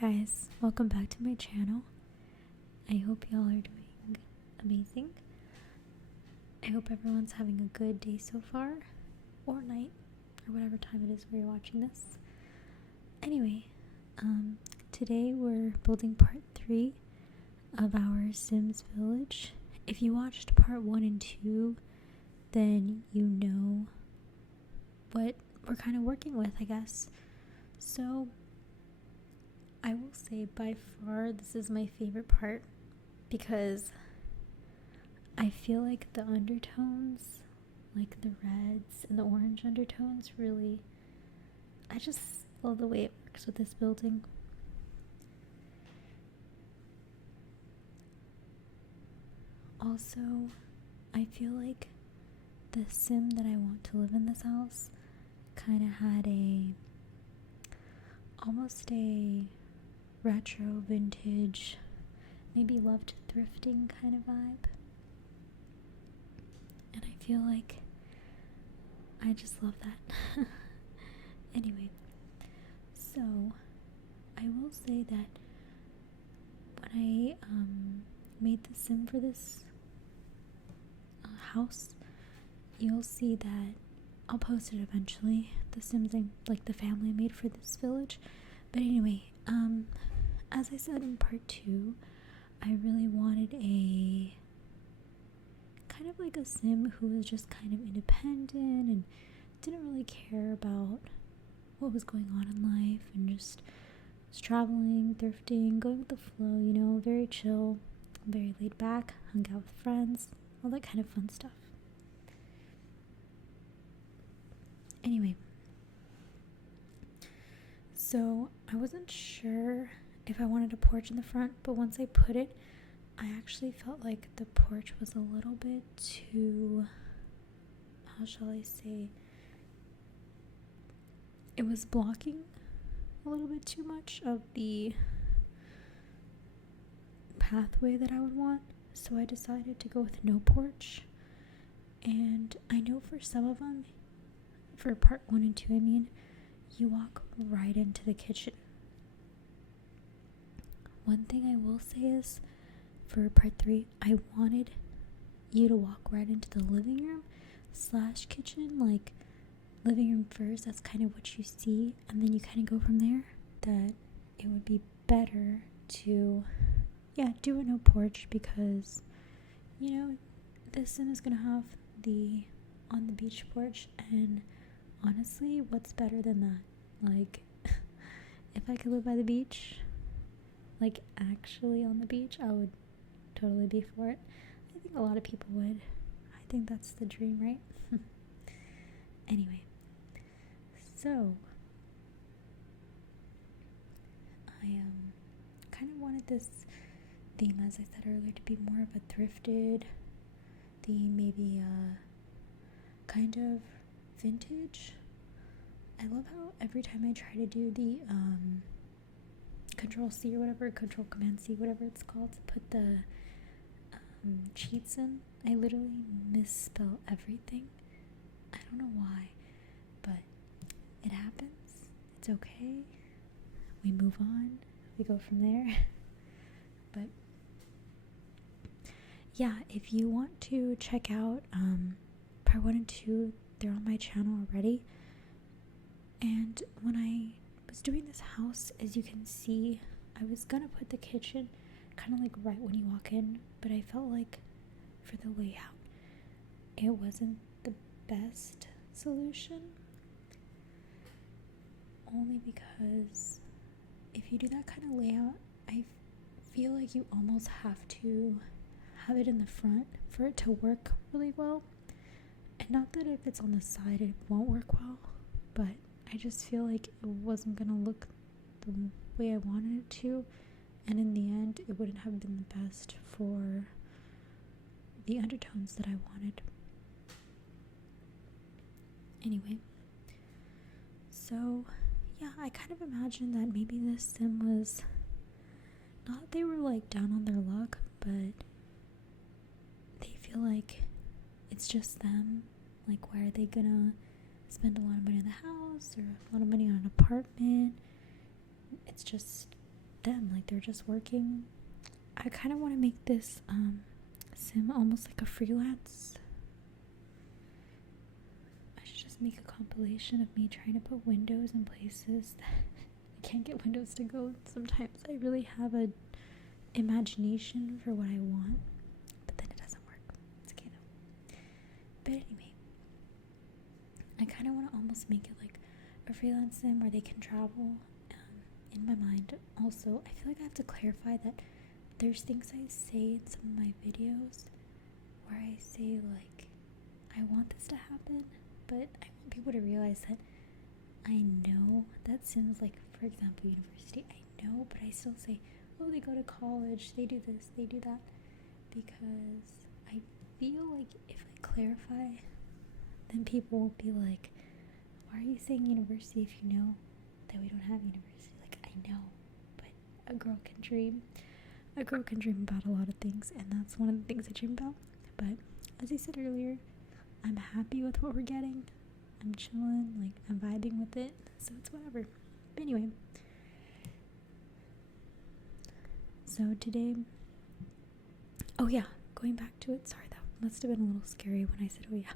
guys, welcome back to my channel. I hope y'all are doing amazing. I hope everyone's having a good day so far, or night, or whatever time it is where you're watching this. Anyway, today we're building part 3 of our Sims village. If you watched part 1 and 2, then you know what we're kind of working with, I guess. So I will say by far this is my favorite part because I feel like the undertones, like the reds and the orange undertones, really, I just love the way it works with this building. Also, I feel like the sim that I want to live in this house kind of had almost a retro, vintage, maybe loved thrifting kind of vibe. And I feel like I just love that. Anyway, so I will say that when I made the sim for this house, you'll see that I'll post it eventually, the sims like the family I made for this village. But anyway, as I said in part 2, I really wanted a kind of like a sim who was just kind of independent and didn't really care about what was going on in life and just was traveling, thrifting, going with the flow, you know, very chill, very laid back, hung out with friends, all that kind of fun stuff. Anyway, so I wasn't sure if I wanted a porch in the front, but once I put it, I actually felt like the porch was a little bit too, how shall I say, it was blocking a little bit too much of the pathway that I would want, so I decided to go with no porch. And I know for some of them, for part 1 and 2 I mean, you walk right into the kitchen. One thing I will say is, for part 3, I wanted you to walk right into the living room / kitchen, like living room first, that's kind of what you see, and then you kind of go from there. That it would be better to, do a no porch because, you know, this sim is gonna have the on the beach porch, and honestly, what's better than that? Like, if I could live by the beach, like actually on the beach, I would totally be for it. I think a lot of people would. I think that's the dream, right? Anyway, so I kind of wanted this theme, as I said earlier, to be more of a thrifted theme, maybe kind of vintage. I love how every time I try to do the Control C or whatever, Control Command C, whatever it's called, to put the cheats in, I literally misspell everything. I don't know why, but it happens. It's okay. We move on. We go from there. But yeah, if you want to check out part 1 and 2, they're on my channel already. And when I was doing this house, as you can see, I was gonna put the kitchen kind of like right when you walk in, but I felt like for the layout it wasn't the best solution, only because if you do that kind of layout, I feel like you almost have to have it in the front for it to work really well. And not that if it's on the side it won't work well, but I just feel like it wasn't gonna look the way I wanted it to, and in the end it wouldn't have been the best for the undertones that I wanted. Anyway, so yeah, I kind of imagined that maybe this sim was not they were like down on their luck, but they feel like it's just them. Like, why are they gonna spend a lot of money on the house or a lot of money on an apartment? It's just them, like they're just working. I kind of want to make this sim almost like a freelance. I should just make a compilation of me trying to put windows in places that I can't get windows to go. Sometimes I really have a imagination for what I want, but then it doesn't work. It's okay though. But anyway, I kind of want to almost make it like a freelance sim where they can travel. In my mind, also, I feel like I have to clarify that there's things I say in some of my videos where I say like, I want this to happen, but I want people to realize that I know that Sims, like for example university, I know, but I still say, oh, they go to college, they do this, they do that, because I feel like if I clarify, then people will be like, why are you saying university if you know that we don't have university? Like, I know, but a girl can dream. A girl can dream about a lot of things, and that's one of the things I dream about. But as I said earlier, I'm happy with what we're getting. I'm chilling, like I'm vibing with it, so it's whatever. But anyway, so today, oh yeah, going back to it, sorry, that must have been a little scary when I said oh yeah.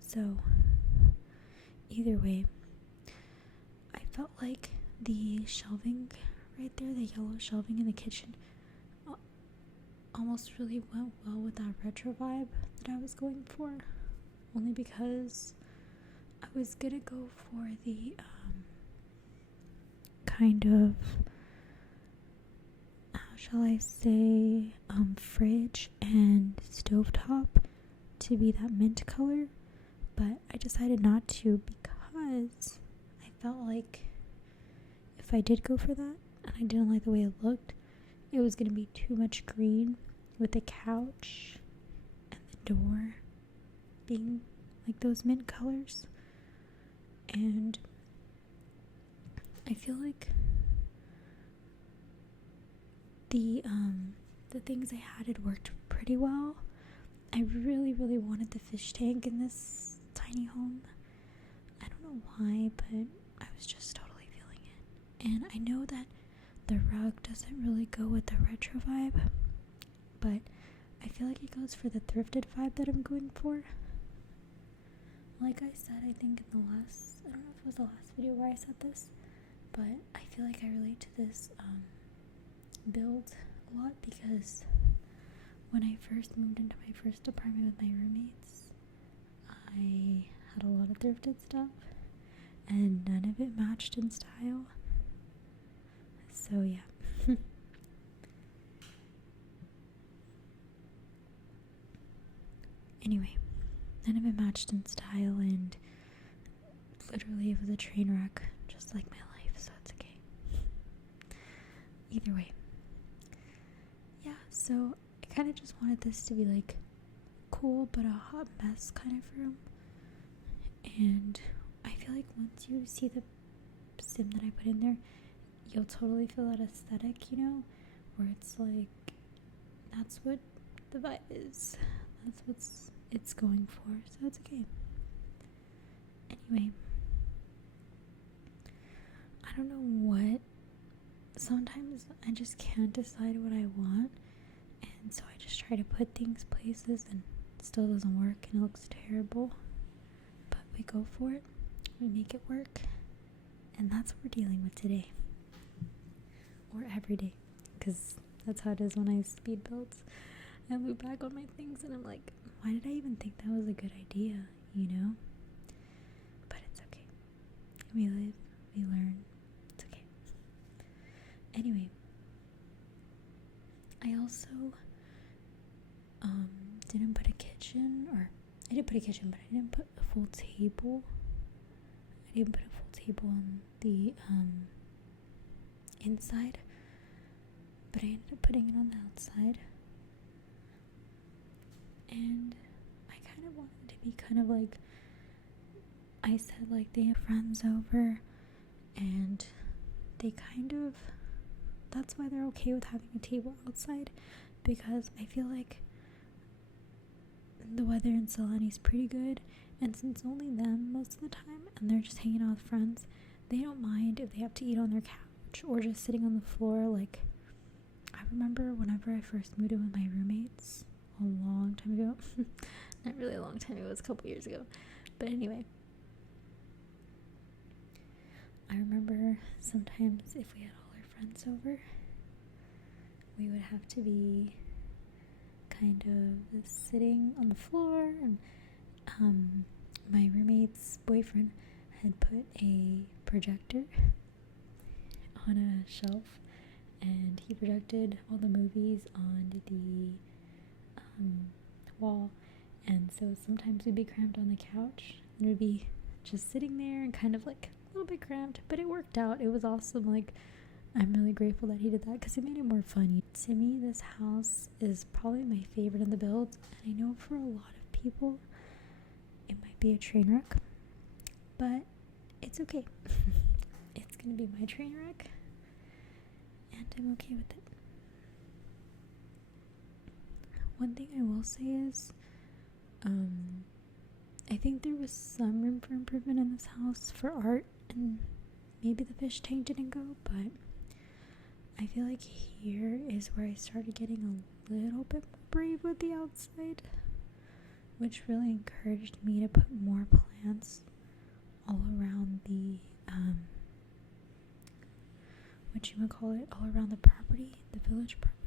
So either way, I felt like the shelving right there, the yellow shelving in the kitchen, almost really went well with that retro vibe that I was going for, only because I was gonna go for the kind of, how shall I say, fridge and stovetop to be that mint color, but I decided not to because I felt like if I did go for that and I didn't like the way it looked, it was going to be too much green with the couch and the door being like those mint colors. And I feel like the things I had had worked pretty well. I really, really wanted the fish tank in this tiny home. I don't know why, but I was just totally feeling it. And I know that the rug doesn't really go with the retro vibe, but I feel like it goes for the thrifted vibe that I'm going for. Like I said, I think in the last, I don't know if it was the last video where I said this, but I feel like I relate to this build a lot because when I first moved into my first apartment with my roommates, I had a lot of thrifted stuff and none of it matched in style. So yeah. Anyway, none of it matched in style, and literally it was a train wreck, just like my life, so it's okay. Either way. Yeah, so I kind of just wanted this to be like cool but a hot mess kind of room. And I feel like once you see the sim that I put in there, you'll totally feel that aesthetic, you know, where it's like, that's what the vibe is. That's what it's going for, so it's okay. Anyway, I don't know what, sometimes I just can't decide what I want, and so I just try to put things places and it still doesn't work and it looks terrible, but we go for it, we make it work, and that's what we're dealing with today, or every day, because that's how it is when I speed builds. I look back on my things and I'm like, why did I even think that was a good idea, you know? But it's okay. We live, we learn. It's okay. Anyway, I also didn't put a kitchen, or I did put a kitchen, but I didn't put a full table. I didn't put a full table on the inside, but I ended up putting it on the outside. And I kind of wanted to be kind of like, I said, like, they have friends over, and they kind of, that's why they're okay with having a table outside, because I feel like the weather in Solani is pretty good, and since only them most of the time, and they're just hanging out with friends, they don't mind if they have to eat on their couch or just sitting on the floor. Like, I remember whenever I first moved in with my roommates a long time ago. Not really a long time ago, it was a couple years ago. But anyway, I remember sometimes if we had all our friends over, we would have to be kind of sitting on the floor, and my roommate's boyfriend had put a projector on a shelf, and he projected all the movies on the wall, and so sometimes we'd be cramped on the couch, and we'd be just sitting there and kind of like a little bit cramped, but it worked out. It was awesome. Like, I'm really grateful that he did that because it made it more fun. To me, this house is probably my favorite in the build, and I know for a lot of people it might be a train wreck, but it's okay. It's gonna be my train wreck, and I'm okay with it. One thing I will say is, I think there was some room for improvement in this house for art, and maybe the fish tank didn't go, but I feel like here is where I started getting a little bit more brave with the outside, which really encouraged me to put more plants all around the all around the property, the village property.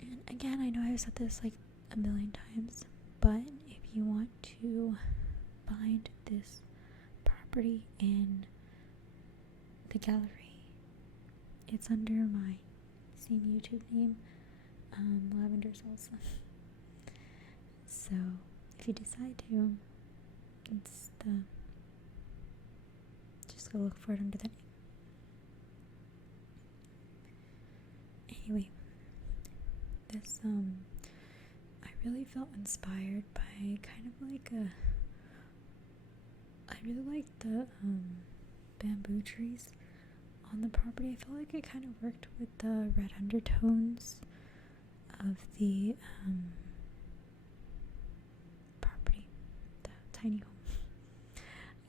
And again, I know I've said this like a million times, but if you want to find this property in the gallery, it's under my same YouTube name, Lavender Salsa. So if you decide to, just go look for it under that name. Anyway, this I really felt inspired by kind of like I really liked the bamboo trees on the property. I felt like it kind of worked with the red undertones of the property, the tiny home.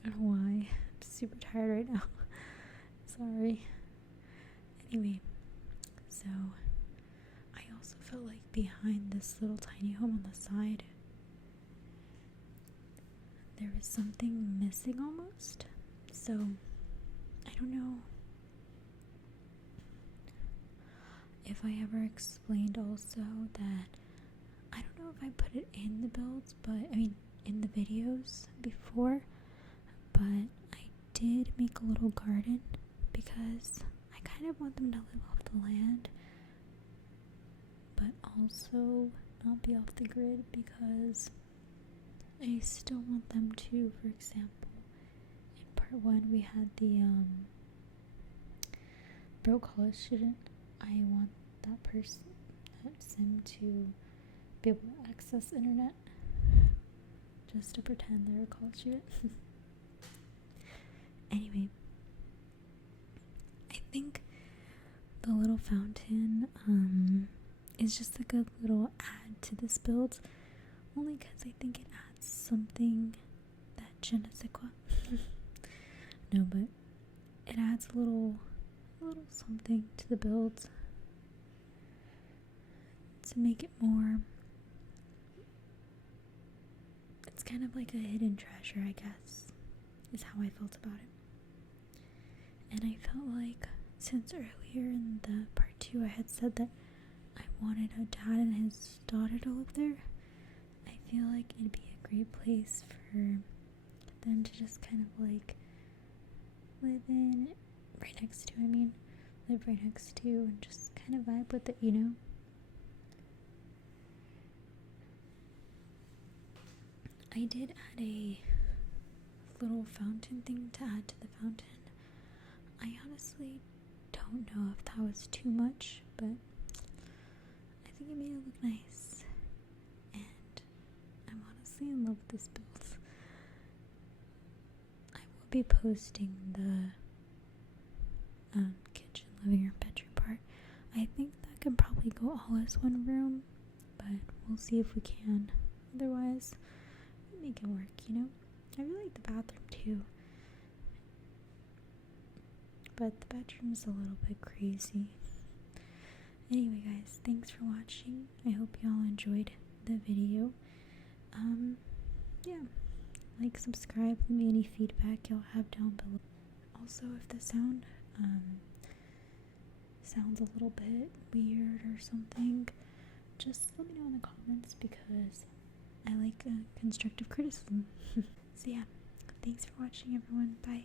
I don't know why. I'm super tired right now. Sorry. Anyway, so I also felt like behind this little tiny home on the side, there was something missing almost. So I don't know if I ever explained also that I don't know if I put it in the builds, but I mean in the videos before, but I did make a little garden because I kind of want them to live off the land, but also not be off the grid, because I still want them to, for example, in part 1 we had the broke college student. I want that person, that sim, to be able to access internet, just to pretend they're a college student. Anyway, I think the little fountain is just a good little add to this build, only because I think it adds something that je ne sais quoi. No, but it adds a little something to the build to make it more, it's kind of like a hidden treasure, I guess, is how I felt about it. And I felt like, since earlier in the part 2 I had said that I wanted a dad and his daughter to live there, I feel like it'd be a great place for them to just kind of like live right next to, and just kind of vibe with it, you know? I did add a little fountain thing to add to the fountain. I honestly don't know if that was too much, but I think it made it look nice, and I'm honestly in love with this build. I will be posting the kitchen, living room, bedroom part. I think that can probably go all as one room, but we'll see if we can. Otherwise, we make it work, you know? I really like the bathroom too. But the bedroom's a little bit crazy. Anyway, guys, thanks for watching. I hope y'all enjoyed the video. Yeah, like, subscribe, leave me any feedback y'all have down below. Also, if the sound sounds a little bit weird or something, just let me know in the comments, because I like constructive criticism. So yeah, thanks for watching, everyone. Bye.